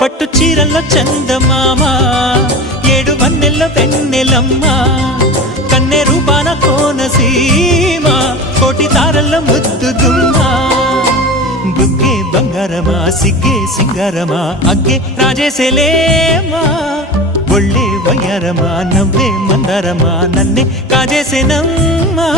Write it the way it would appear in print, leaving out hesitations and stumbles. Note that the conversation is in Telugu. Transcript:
పట్టు చీరల్లో చందమామ ఏడు వన్నెల్లో వెన్నెలమ్మ కన్నె రూపాన కోనసీమ కోటి తారల్లో ముద్దు గుమ్మ బుగ్గే బంగారమా సిగ్గే సింగారమా అగ్గే రాజేసేలేమా ఒళ్ళే వయ్యారమా నవ్వే మందారమా నన్నే కాజేసేనమ్మా